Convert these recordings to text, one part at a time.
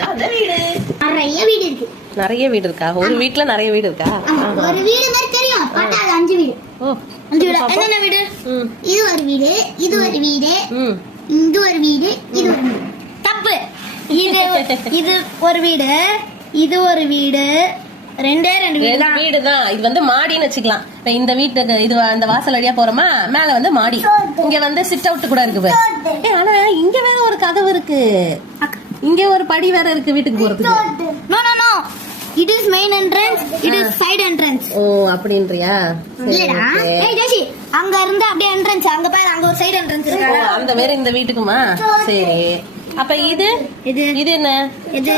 இதான் அந்த வீடு. நிறைய வீடு இருக்கு. நிறைய வீடு இருக்கா? ஒரு வீட்ல நிறைய வீடு இருக்கா? ஒரு வீடு மாதிரி தெரியும். பார்த்தா அது 5 வீடு. ஓ 5 வீடு. என்னென்ன வீடு? இது ஒரு வீடு, இது ஒரு வீடு, இது ஒரு வீடு, இது ஒரு வீடு. தப்பு. இது ஒரு வீடு, இது ஒரு வீடு, ரெண்டு வீடு தான். இது வந்து மாடின்னு வச்சுக்கலாம். இந்த வீட்டுக்கு இது அந்த வாசல் வழியா போறோமா, மேல வந்து மாடி, இங்க வந்து சிட் அவுட் கூட இருக்கு. ஆனா இங்க வேற ஒரு கதவு இருக்கு, இங்க ஒரு படி வேற இருக்கு வீட்டுக்கு போறதுக்கு. No no no, it is main entrance, it is side entrance. ஓ அப்படின்றியா? இல்லடா ஏய் ஜோஷி, அங்க இருந்து அப்படியே என்ட்ரன்ஸ், அங்க பாரு அங்க ஒரு சைடு என்ட்ரன்ஸ் இருக்கு. அந்த வேற இந்த வீட்டுக்குமா? சரி. அப்ப இது இது என்ன? இது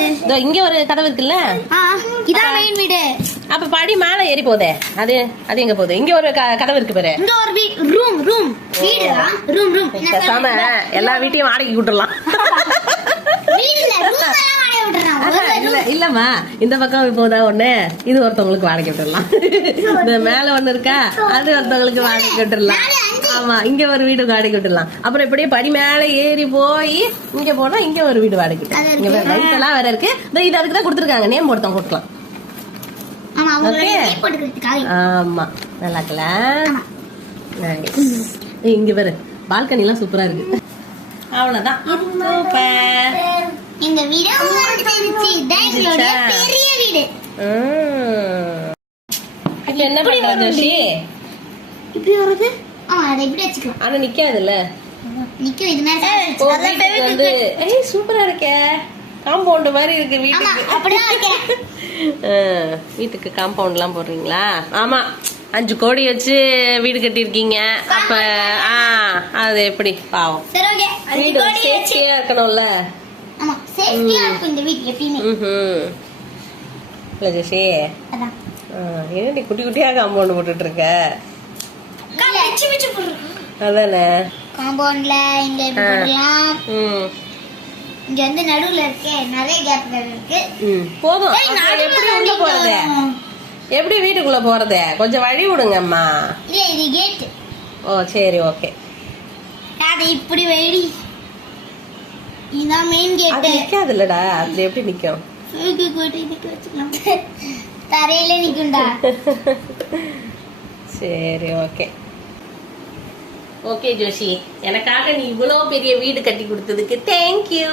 இங்க ஒரு கதவு இருக்குல்ல, இதான் மெயின் வீடு. அப்ப படி மேல ஏறி போதே, அது அது எங்க போகுது? இங்க ஒரு கதவு இருக்கு பாரு. இங்க ஒரு ரூம் வீடுடா, ரூம் பேசாம எல்லா வீட்டையும் வாடகைக்கு விட்டுறலாம். வீடு இல்ல, ரூம் எல்லாம் வாடகை விட்டுறலாம். இல்ல இல்லம்மா, இந்த பக்கம் போதா ஒண்ணு, இது ஒருத்தவங்களுக்கு வாடகை விட்டுறலாம். இந்த மேல ஒண்ணு இருக்கா, அது ஒருத்தவங்களுக்கு வாடகை விட்டுறலாம். ஆமா, இங்க ஒரு வீடு வாடகை விட்டுடலாம். அப்புறம் இப்படியே படி மேல ஏறி போய் இங்க போனா இங்க ஒரு வீடு வாடகை. இங்க லைட் எல்லாம் வேற இருக்கு. இது அதுக்கு தான் கொடுத்துருக்காங்க, நேம் போடுத்தவங்க கொடுக்கலாம். ஆமா, நல்லா இருக்கல. இங்க பாரு, பால்கனி எல்லாம் சூப்பரா இருக்கு. அவ்வளவுதான். இந்த வீடு பெரிய வீடு. என்ன பண்றது ஜோஷி? இப்படி வருது. அதை இப்படி வச்சுக்கலாம். ஆனா நிக்காதுல்ல. நிக்கும். இது வந்து சூப்பரா இருக்கே, காம்பவுண்ட் மாதிரி இருக்கு வீட்டுக்கு. அப்படிதான் இருக்கே. வீட்டுக்கு காம்பவுண்ட் எல்லாம் போடுறீங்களா? ஆமா, 5 கோடி வச்சு வீடு கட்டி இருக்கீங்க. அப்ப அது எப்படி பாவம். வீடு சேஃப்டியா இருக்கணும்ல. ஆமா, சேஃப்டியா இருக்கும் இந்த வீட்டு எப்பயுமே. இல்ல ஜோஷி, ஏன்டி குட்டி குட்டியா காம்பவுண்ட் போட்டுட்டு இருக்க? அதானே காம்பவுண்ட்ல இங்க இப்படி போடலாம். இங்க வந்து நடுவுல இருக்கே நிறைய கேப் இருக்கு. போதும். எப்படி உள்ள போறது? எப்படி வீட்டுக்குள்ள போறது? கொஞ்சம் வழி விடுங்க அம்மா. இல்ல இது கேட். ஓ சரி, ஓகே. அது இப்படி வைடி. இதான் மெயின் கேட். அது நிக்காது இல்லடா, அது எப்படி நிக்கும்? தரையில நிக்கும்டா. சரி, ஓகே. ஓகே ஜோஷி, எனக்காக நீ இவ்வளவு பெரிய வீடு கட்டி கொடுத்ததுக்கு தேங்க்யூ.